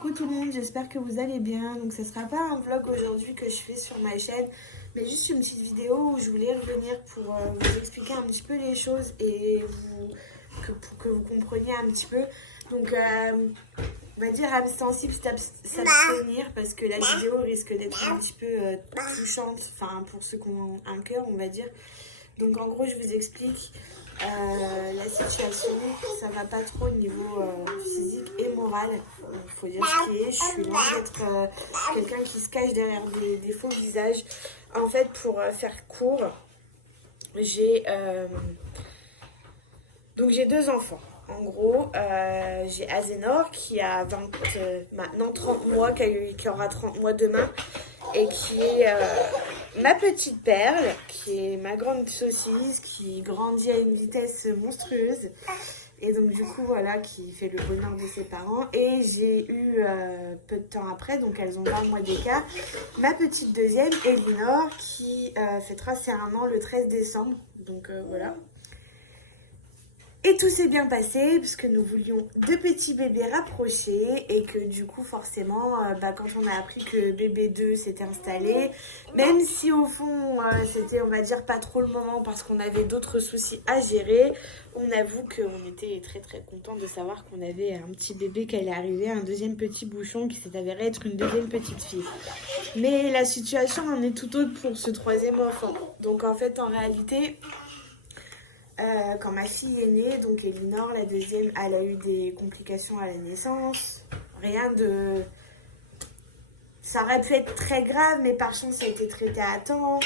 Coucou tout le monde, j'espère que vous allez bien. Donc ce sera pas un vlog aujourd'hui que je fais sur ma chaîne, mais juste une petite vidéo où je voulais revenir pour vous expliquer un petit peu les choses et pour que vous compreniez un petit peu. Donc on va dire âme sensible, s'abstenir parce que la vidéo risque d'être un petit peu touchante, enfin pour ceux qui ont un cœur on va dire. Donc en gros je vous explique la situation, ça va pas trop au niveau physique et moral. Il faut dire ce qui est, je suis loin d'être quelqu'un qui se cache derrière des faux visages. En fait, pour faire court, j'ai deux enfants. En gros, j'ai Azenor qui a maintenant 30 mois, qui aura 30 mois demain, et qui est ma petite perle, qui est ma grande saucisse, qui grandit à une vitesse monstrueuse. Et donc du coup, voilà, qui fait le bonheur de ses parents. Et j'ai eu, peu de temps après, donc elles ont 20 mois d'écart, ma petite deuxième, Elinor, qui fêtera ses 1 an le 13 décembre. Donc voilà. Et tout s'est bien passé puisque nous voulions 2 petits bébés rapprochés et que du coup forcément quand on a appris que bébé 2 s'était installé, même si au fond c'était on va dire pas trop le moment parce qu'on avait d'autres soucis à gérer, on avoue qu'on était très très contents de savoir qu'on avait un petit bébé qui allait arriver, un deuxième petit bouchon qui s'est avéré être une deuxième petite fille. Mais la situation en est tout autre pour ce 3e enfant. Donc en fait en réalité... quand ma fille est née, donc Elinor, la deuxième, elle a eu des complications à la naissance. Rien de... Ça aurait pu être très grave, mais par chance, ça a été traité à temps.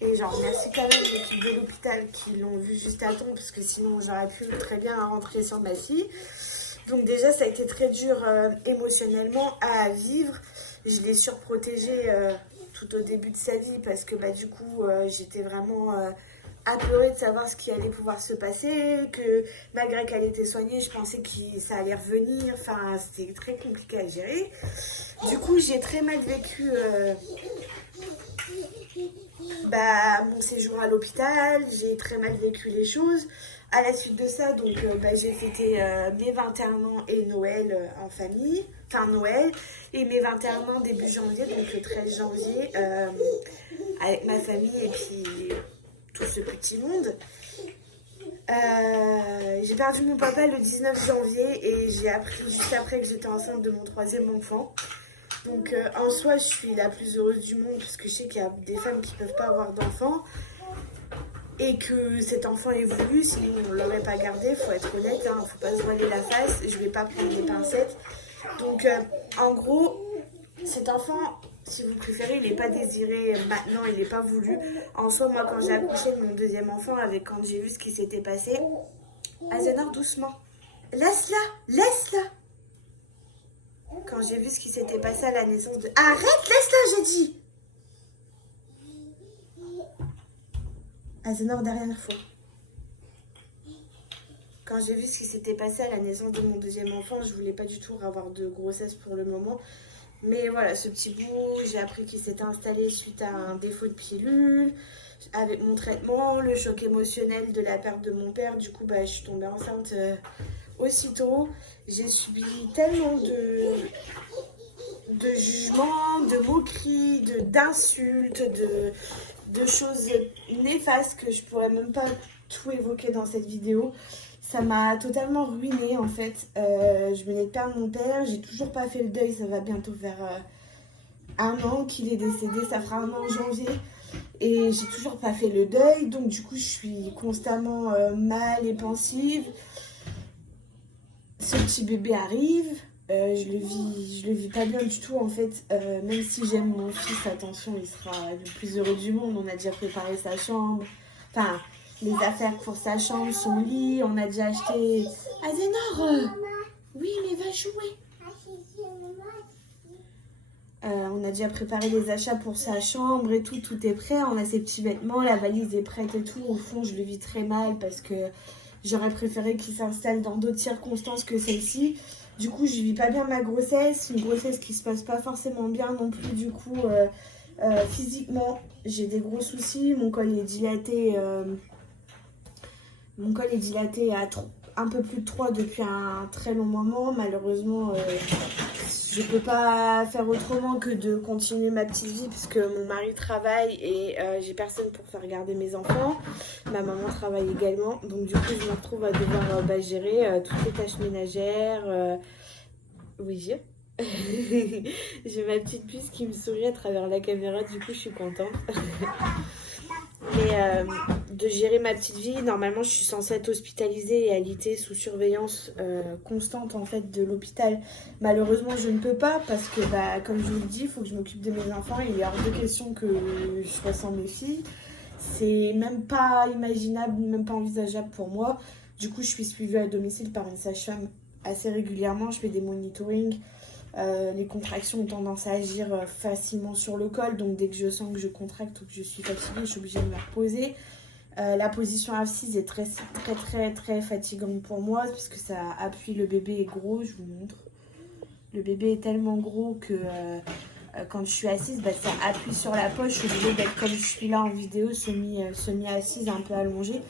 Et genre, merci quand même l'équipe de l'hôpital qui l'ont vu juste à temps, parce que sinon, j'aurais pu très bien rentrer sur ma fille. Donc déjà, ça a été très dur émotionnellement à vivre. Je l'ai surprotégée tout au début de sa vie, parce que du coup, j'étais vraiment... apeurée de savoir ce qui allait pouvoir se passer, que malgré qu'elle était soignée, je pensais que ça allait revenir. Enfin, c'était très compliqué à gérer. Du coup, j'ai très mal vécu mon séjour à l'hôpital. J'ai très mal vécu les choses. À la suite de ça, donc j'ai fêté mes 21 ans et Noël en famille. Enfin, Noël. Et mes 21 ans début janvier, donc le 13 janvier, avec ma famille et puis... tout ce petit monde. J'ai perdu mon papa le 19 janvier et j'ai appris juste après que j'étais enceinte de mon 3e enfant. Donc en soi, je suis la plus heureuse du monde parce que je sais qu'il y a des femmes qui ne peuvent pas avoir d'enfants et que cet enfant est voulu, sinon on ne l'aurait pas gardé, il faut être honnête, il ne faut pas se voiler la face, je ne vais pas prendre des pincettes. Donc en gros, cet enfant... si vous préférez, il n'est pas désiré maintenant, il n'est pas voulu. En soi, moi, quand j'ai accouché de mon 2e enfant, quand j'ai vu ce qui s'était passé... Azenor, doucement. Laisse-la, laisse-la. Quand j'ai vu ce qui s'était passé à la naissance de... Arrête, laisse-la, j'ai dit. Azenor, dernière fois. Quand j'ai vu ce qui s'était passé à la naissance de mon 2e enfant, je voulais pas du tout avoir de grossesse pour le moment. Mais voilà, ce petit bout, j'ai appris qu'il s'était installé suite à un défaut de pilule. Avec mon traitement, le choc émotionnel de la perte de mon père, du coup, je suis tombée enceinte aussitôt. J'ai subi tellement de jugements, de moqueries, d'insultes, de choses néfastes que je pourrais même pas tout évoquer dans cette vidéo. Ça m'a totalement ruinée en fait. Je venais de perdre mon père, j'ai toujours pas fait le deuil, ça va bientôt faire 1 an qu'il est décédé, ça fera 1 an en janvier. Et j'ai toujours pas fait le deuil, donc du coup je suis constamment mal et pensive. Ce petit bébé arrive, je le vis pas bien du tout en fait. Même si j'aime mon fils, attention, il sera le plus heureux du monde, on a déjà préparé sa chambre. Enfin... les affaires pour sa chambre, son lit, on a déjà acheté... Azenor, oui, mais va jouer. On a déjà préparé les achats pour sa chambre et tout est prêt. On a ses petits vêtements, la valise est prête et tout. Au fond, je le vis très mal parce que j'aurais préféré qu'il s'installe dans d'autres circonstances que celle-ci. Du coup, je vis pas bien ma grossesse. Une grossesse qui se passe pas forcément bien non plus, du coup, physiquement. J'ai des gros soucis, mon col est dilaté... Mon col est dilaté à un peu plus de 3 depuis un très long moment. Malheureusement, je peux pas faire autrement que de continuer ma petite vie puisque mon mari travaille et j'ai personne pour faire garder mes enfants. Ma maman travaille également, donc du coup je me retrouve à devoir gérer toutes les tâches ménagères. Oui, j'ai ma petite puce qui me sourit à travers la caméra, du coup je suis contente. Mais de gérer ma petite vie, normalement je suis censée être hospitalisée et alitée sous surveillance constante en fait de l'hôpital. Malheureusement je ne peux pas parce que bah, comme je vous le dis, il faut que je m'occupe de mes enfants. Il est hors de question que je sois sans mes filles. C'est même pas imaginable, même pas envisageable pour moi. Du coup je suis suivie à domicile par une sage-femme assez régulièrement. Je fais des monitorings. Les contractions ont tendance à agir facilement sur le col, donc dès que je sens que je contracte ou que je suis fatiguée, je suis obligée de me reposer. La position assise est très fatigante pour moi parce que ça appuie, le bébé est gros, je vous montre. Le bébé est tellement gros que quand je suis assise, bah, ça appuie sur la poche, je suis obligée d'être comme je suis là en vidéo, semi-assise, un peu allongée.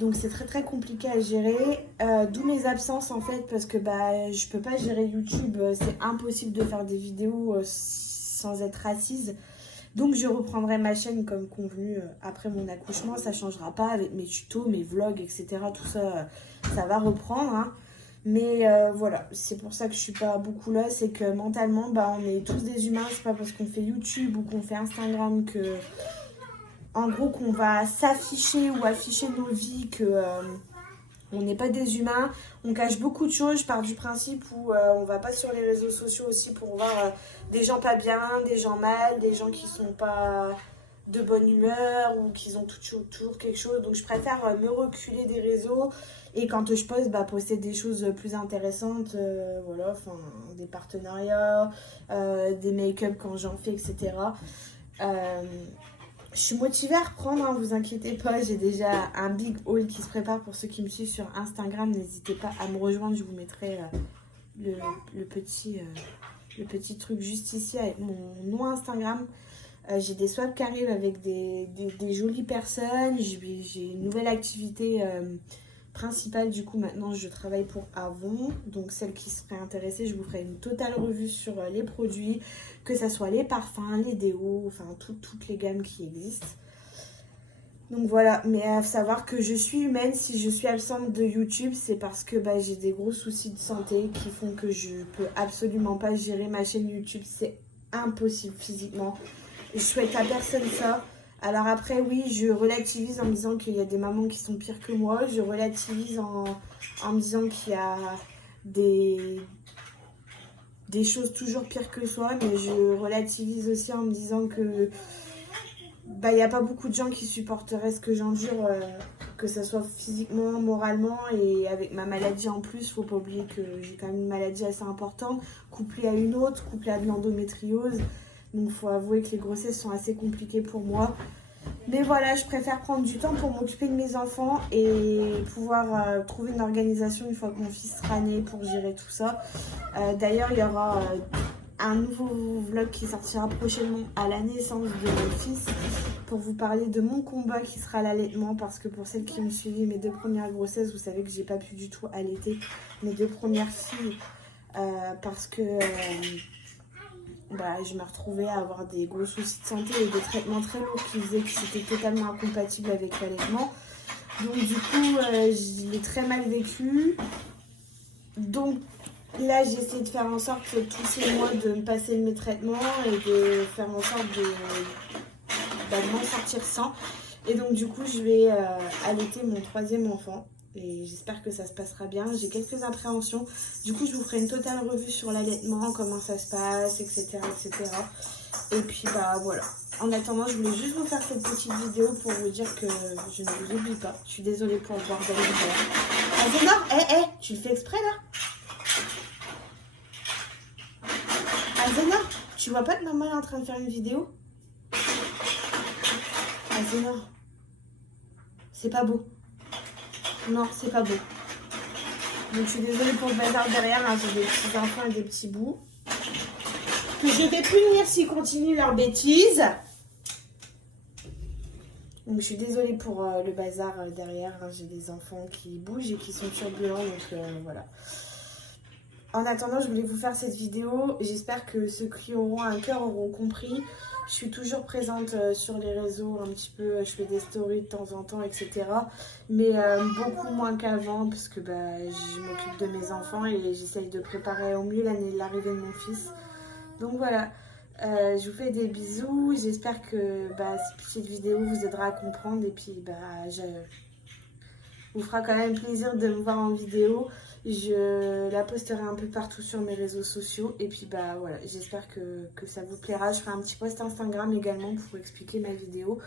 Donc c'est très compliqué à gérer, d'où mes absences en fait parce que bah, je peux pas gérer YouTube, c'est impossible de faire des vidéos sans être assise. Donc je reprendrai ma chaîne comme convenu après mon accouchement, ça changera pas avec mes tutos, mes vlogs, etc. Tout ça, ça va reprendre. Hein. Mais voilà, c'est pour ça que je suis pas beaucoup là, c'est que mentalement, bah, on est tous des humains, c'est pas parce qu'on fait YouTube ou qu'on fait Instagram que... En gros, qu'on va s'afficher ou afficher nos vies, que on n'est pas des humains. On cache beaucoup de choses. Je pars du principe où on va pas sur les réseaux sociaux aussi pour voir des gens pas bien, des gens mal, des gens qui sont pas de bonne humeur ou qui ont toujours quelque chose. Donc je préfère me reculer des réseaux et quand je poste, bah, poster des choses plus intéressantes, voilà, enfin des partenariats, des make-up quand j'en fais, etc. Je suis motivée à reprendre, hein, vous inquiétez pas, j'ai déjà un big haul qui se prépare pour ceux qui me suivent sur Instagram. N'hésitez pas à me rejoindre, je vous mettrai le petit truc juste ici avec mon nom Instagram. J'ai des swaps qui arrivent avec des jolies personnes, j'ai une nouvelle activité principale. Du coup maintenant je travaille pour Avon, donc celles qui seraient intéressées, je vous ferai une totale revue sur les produits, que ce soit les parfums, les déos, enfin toutes les gammes qui existent. Donc voilà, mais à savoir que je suis humaine, si je suis absente de YouTube, c'est parce que bah, j'ai des gros soucis de santé qui font que je peux absolument pas gérer ma chaîne YouTube, c'est impossible physiquement. Je souhaite à personne ça. Alors après, oui, je relativise en me disant qu'il y a des mamans qui sont pires que moi. Je relativise en me disant qu'il y a des choses toujours pires que soi. Mais je relativise aussi en me disant que bah, il n'y a pas beaucoup de gens qui supporteraient ce que j'endure, que ce soit physiquement, moralement et avec ma maladie en plus. Faut pas oublier que j'ai quand même une maladie assez importante, couplée à une autre, couplée à de l'endométriose. Donc il faut avouer que les grossesses sont assez compliquées pour moi. Mais voilà, je préfère prendre du temps pour m'occuper de mes enfants et pouvoir trouver une organisation une fois que mon fils sera né pour gérer tout ça. D'ailleurs, il y aura un nouveau vlog qui sortira prochainement à la naissance de mon fils pour vous parler de mon combat qui sera l'allaitement, parce que pour celles qui ont suivi mes 2 premières grossesses, vous savez que j'ai pas pu du tout allaiter mes 2 premières filles parce que bah, je me retrouvais à avoir des gros soucis de santé et des traitements très lourds qui faisaient que c'était totalement incompatible avec l'allaitement. Donc du coup, je l'ai très mal vécu. Donc là, j'ai essayé de faire en sorte tous ces mois de me passer de mes traitements et de faire en sorte de m'en sortir sans. Et donc du coup, je vais allaiter mon 3e enfant. Et j'espère que ça se passera bien. J'ai quelques appréhensions. Du coup, je vous ferai une totale revue sur l'allaitement, comment ça se passe, etc., etc. Et puis, bah voilà. En attendant, je voulais juste vous faire cette petite vidéo pour vous dire que je ne vous oublie pas. Je suis désolée pour le bordel de faire. Azénor, tu le fais exprès là? Azénor, tu vois pas que maman est en train de faire une vidéo? Azénor, c'est pas beau. Non, c'est pas beau. Donc je suis désolée pour le bazar derrière, hein, j'ai des petits enfants et des petits bouts. Que je vais punir s'ils continuent leurs bêtises. Donc je suis désolée pour le bazar derrière, hein, j'ai des enfants qui bougent et qui sont turbulents, donc voilà. En attendant, je voulais vous faire cette vidéo. J'espère que ceux qui auront un cœur auront compris. Je suis toujours présente sur les réseaux un petit peu. Je fais des stories de temps en temps, etc. Mais beaucoup moins qu'avant parce que je m'occupe de mes enfants et j'essaye de préparer au mieux l'arrivée de mon fils. Donc voilà, je vous fais des bisous. J'espère que cette vidéo vous aidera à comprendre et puis je vous fera quand même plaisir de me voir en vidéo. Je la posterai un peu partout sur mes réseaux sociaux. Et puis voilà, j'espère que ça vous plaira. Je ferai un petit post Instagram également pour expliquer ma vidéo.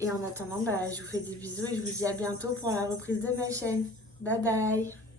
Et en attendant, je vous fais des bisous et je vous dis à bientôt pour la reprise de ma chaîne. Bye bye!